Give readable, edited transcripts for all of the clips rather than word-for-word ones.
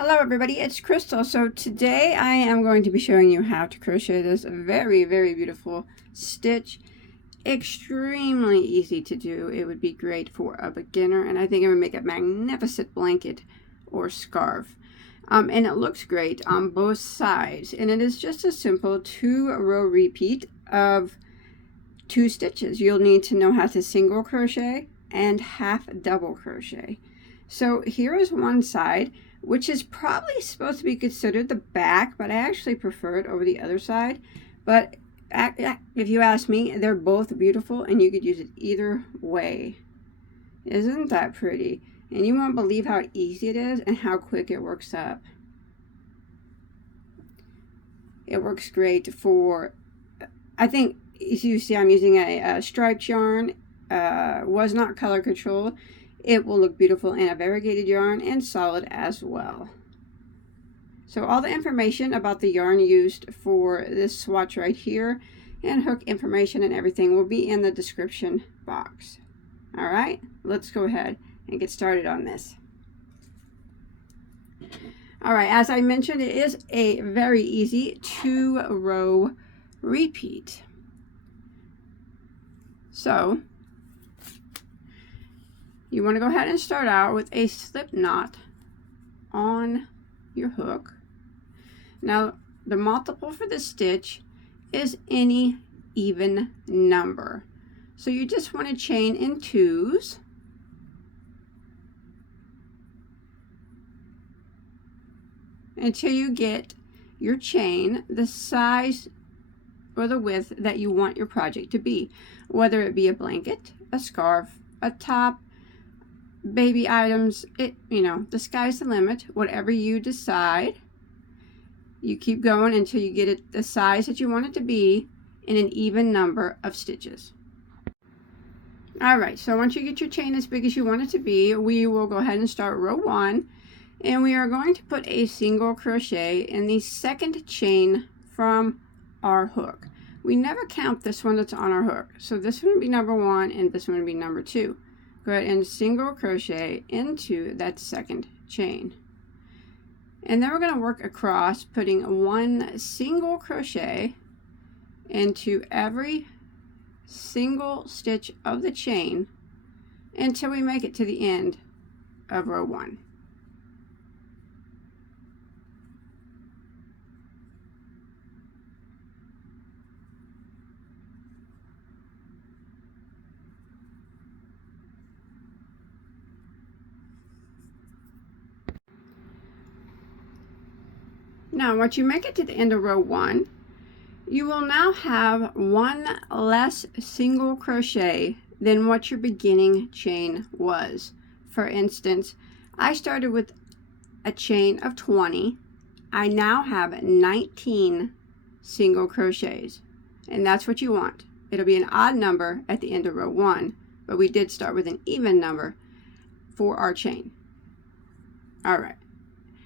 Hello everybody, it's Crystal. So today I am going to be showing you how to crochet this very beautiful stitch. Extremely easy to do. It would be great for a beginner, and I think it would make a magnificent blanket or scarf. And it looks great on both sides, and it is just a simple 2-row repeat of 2 stitches. You'll need to know how to single crochet and half double crochet. So here is one side, which is probably supposed to be considered the back, but I actually prefer it over the other side. But if you ask me, they're both beautiful and you could use it either way. Isn't that pretty? And you won't believe how easy it is and how quick it works up. It works great for, I think, as you see, I'm using a striped yarn, was not color controlled. It will look beautiful in a variegated yarn and solid as well. So all the information about the yarn used for this swatch right here and hook information and everything will be in the description box. All right, let's go ahead and get started on this. All right, as I mentioned, it is a very easy 2-row repeat. So you want to go ahead and start out with a slip knot on your hook. Now, the multiple for this stitch is any even number. So you just want to chain in 2s. Until you get your chain the size or the width that you want your project to be. Whether it be a blanket, a scarf, a top, baby items, the sky's the limit. Whatever you decide, you keep going until you get it the size that you want it to be in an even number of stitches. All right, so once you get your chain as big as you want it to be, we will go ahead and start row 1, and we are going to put a single crochet in the second chain from our hook. We never count this one that's on our hook, so this one would be number 1 and this one would be number 2. Go ahead and single crochet into that second chain, and then we're going to work across, putting 1 single crochet into every single stitch of the chain until we make it to the end of row 1. Now, once you make it to the end of row 1, you will now have 1 less single crochet than what your beginning chain was. For instance, I started with a chain of 20. I now have 19 single crochets, and that's what you want. It'll be an odd number at the end of row 1, but we did start with an even number for our chain. All right,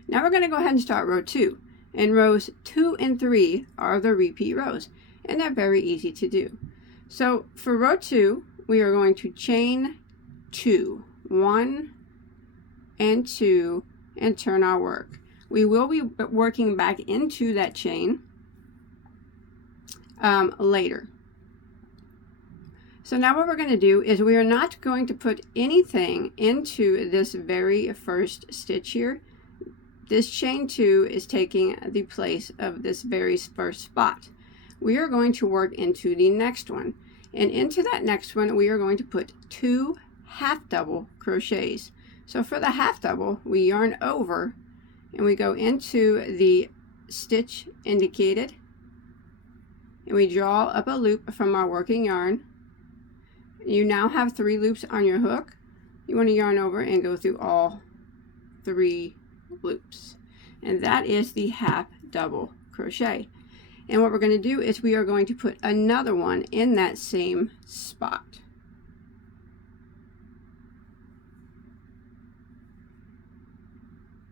now we're going to go ahead and start row 2. And rows 2 and 3 are the repeat rows, and they're very easy to do. So for row 2, we are going to chain 2, 1 and 2, and turn our work. We will be working back into that chain later. So now what we're going to do is we are not going to put anything into this very first stitch here. This chain 2 is taking the place of this very first spot. We are going to work into the next one, and into that next one we are going to put 2 half double crochets. So for the half double, we yarn over and we go into the stitch indicated, and we draw up a loop from our working yarn. You now have 3 loops on your hook. You want to yarn over and go through all 3 loops, and that is the half double crochet. And what we're going to do is we are going to put another one in that same spot.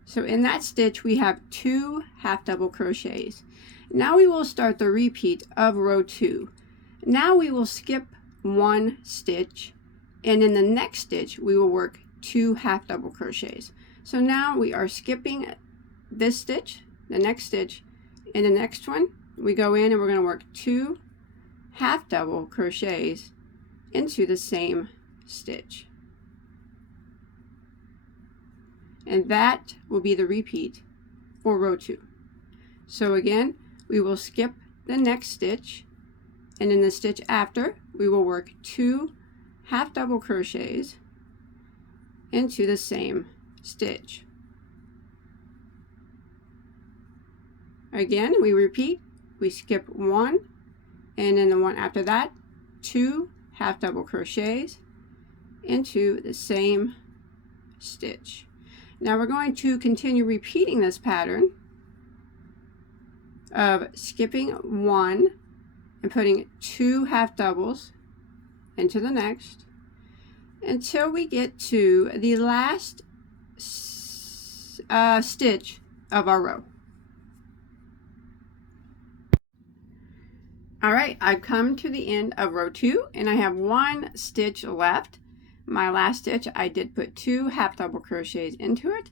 So in that stitch we have 2 half double crochets. Now we will start the repeat of row 2. Now we will skip 1 stitch, and in the next stitch we will work 2 half double crochets. So now we are skipping this stitch, the next stitch, and the next one, we go in and we're going to work 2 half double crochets into the same stitch. And that will be the repeat for row 2. So again, we will skip the next stitch, and in the stitch after, we will work 2 half double crochets into the same stitch. Again, we repeat, we skip 1, and then the one after that, 2 half double crochets into the same stitch. Now we're going to continue repeating this pattern of skipping 1 and putting 2 half doubles into the next until we get to the last stitch of our row. Alright, I've come to the end of row 2 and I have 1 stitch left. My last stitch, I did put 2 half double crochets into it,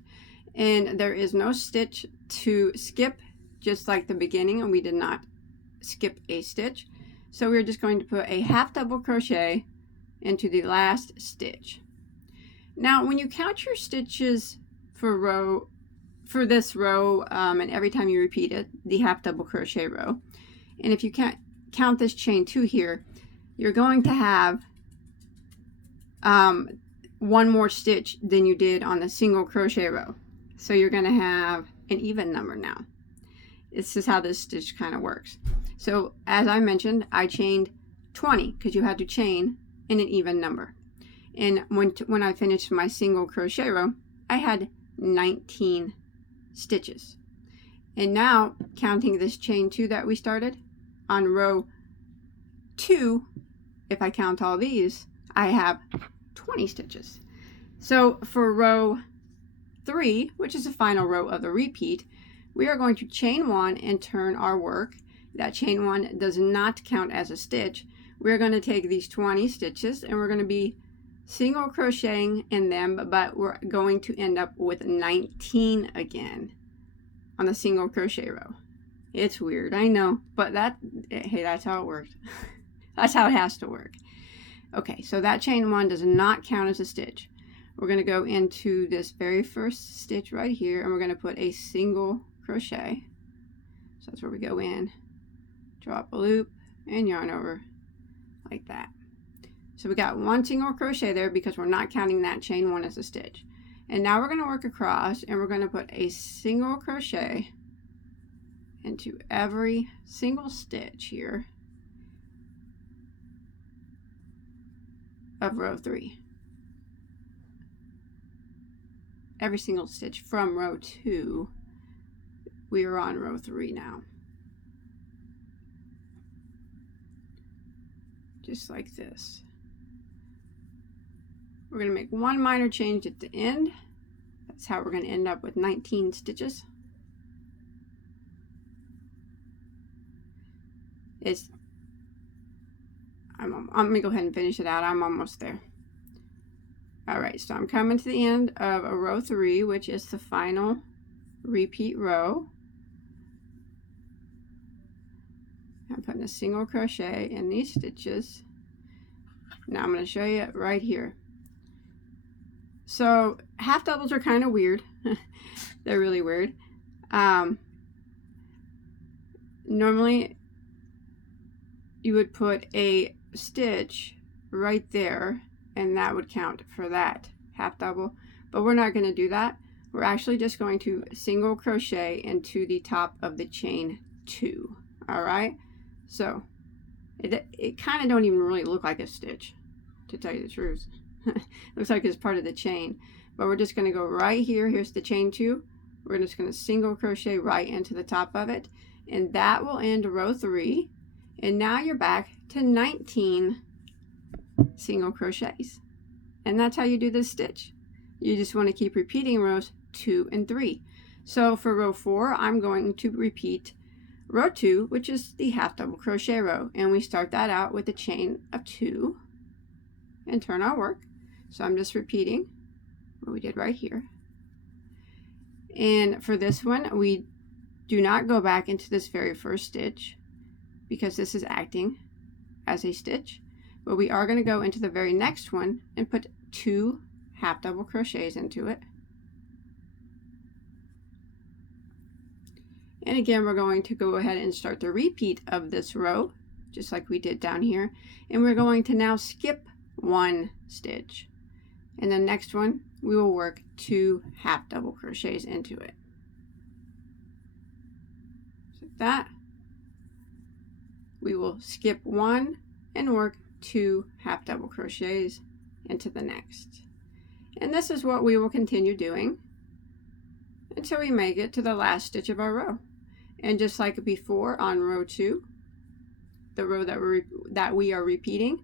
and there is no stitch to skip, just like the beginning, and we did not skip a stitch. So we're just going to put a half double crochet into the last stitch. Now when you count your stitches for this row, and every time you repeat it, the half double crochet row, and if you can't count this chain 2 here, you're going to have 1 more stitch than you did on the single crochet row. So you're going to have an even number now. This is how this stitch kind of works. So as I mentioned, I chained 20 because you had to chain in an even number. And when I finished my single crochet row, I had 19 stitches. And now, counting this chain 2 that we started on row 2, if I count all these, I have 20 stitches. So for row 3, which is the final row of the repeat, we are going to chain 1 and turn our work. That chain 1 does not count as a stitch. We're going to take these 20 stitches and we're going to be single crocheting in them, but we're going to end up with 19 again on the single crochet row. It's weird, I know, but hey, that's how it works. That's how it has to work. Okay, so that chain 1 does not count as a stitch. We're going to go into this very first stitch right here, and we're going to put a single crochet. So that's where we go in, drop a loop, and yarn over like that. So we got 1 single crochet there because we're not counting that chain 1 as a stitch. And now we're going to work across, and we're going to put a single crochet into every single stitch here of row 3. Every single stitch from row 2. We are on row 3 now. Just like this. We're going to make 1 minor change at the end. That's how we're going to end up with 19 stitches. I'm going to go ahead and finish it out. I'm almost there. Alright, so I'm coming to the end of a row 3, which is the final repeat row. I'm putting a single crochet in these stitches. Now I'm going to show you right here. So half doubles are kind of weird. They're really weird. Normally you would put a stitch right there and that would count for that half double, but we're not going to do that. We're actually just going to single crochet into the top of the chain 2. All right, so it kind of don't even really look like a stitch, to tell you the truth. Looks like it's part of the chain, but we're just going to go right here. Here's the chain 2. We're just going to single crochet right into the top of it, and that will end row 3. And now you're back to 19 single crochets, and that's how you do this stitch. You just want to keep repeating rows 2 and 3. So for row 4, I'm going to repeat row 2, which is the half double crochet row, and we start that out with a chain of 2 and turn our work. So I'm just repeating what we did right here, And for this one, we do not go back into this very first stitch because this is acting as a stitch, but we are going to go into the very next one and put 2 half double crochets into it. And again, we're going to go ahead and start the repeat of this row, just like we did down here. And we're going to now skip 1 stitch. And the next one, we will work 2 half double crochets into it. So that, we will skip 1 and work 2 half double crochets into the next. And this is what we will continue doing until we make it to the last stitch of our row. And just like before on row 2, the row that we are repeating,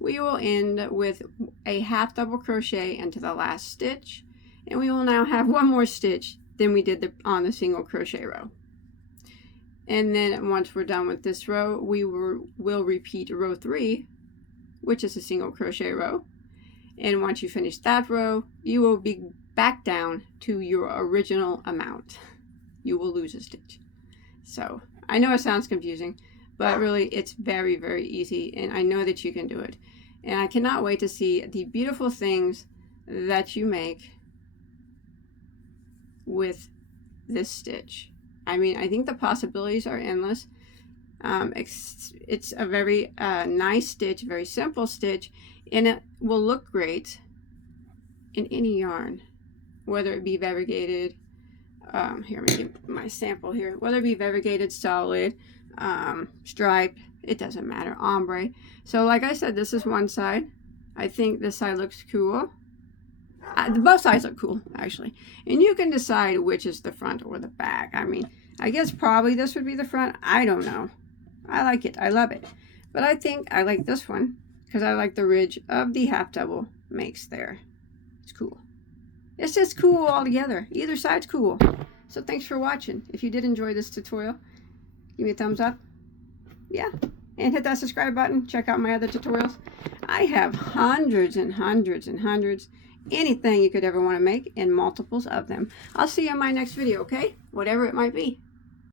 we will end with a half double crochet into the last stitch, and we will now have 1 more stitch than we did on the single crochet row. And then once we're done with this row, we will repeat row 3, which is a single crochet row. And once you finish that row, you will be back down to your original amount. You will lose a stitch. So I know it sounds confusing, but really it's very, very easy, and I know that you can do it. And I cannot wait to see the beautiful things that you make with this stitch. I mean, I think the possibilities are endless. It's a very nice stitch, very simple stitch, and it will look great in any yarn, whether it be variegated. Here, let me get my sample here. Whether it be variegated, solid, striped, it doesn't matter. Ombre. So like I said, this is one side. I think this side looks cool. Both sides look cool, actually. And you can decide which is the front or the back. I mean, I guess probably this would be the front. I don't know. I like it. I love it. But I think I like this one because I like the ridge of the half double makes there. It's cool. It's just cool all together. Either side's cool. So thanks for watching. If you did enjoy this tutorial, give me a thumbs up. Yeah. And hit that subscribe button. Check out my other tutorials. I have hundreds and hundreds and hundreds. Anything you could ever want to make, and multiples of them. I'll see you in my next video, okay? Whatever it might be.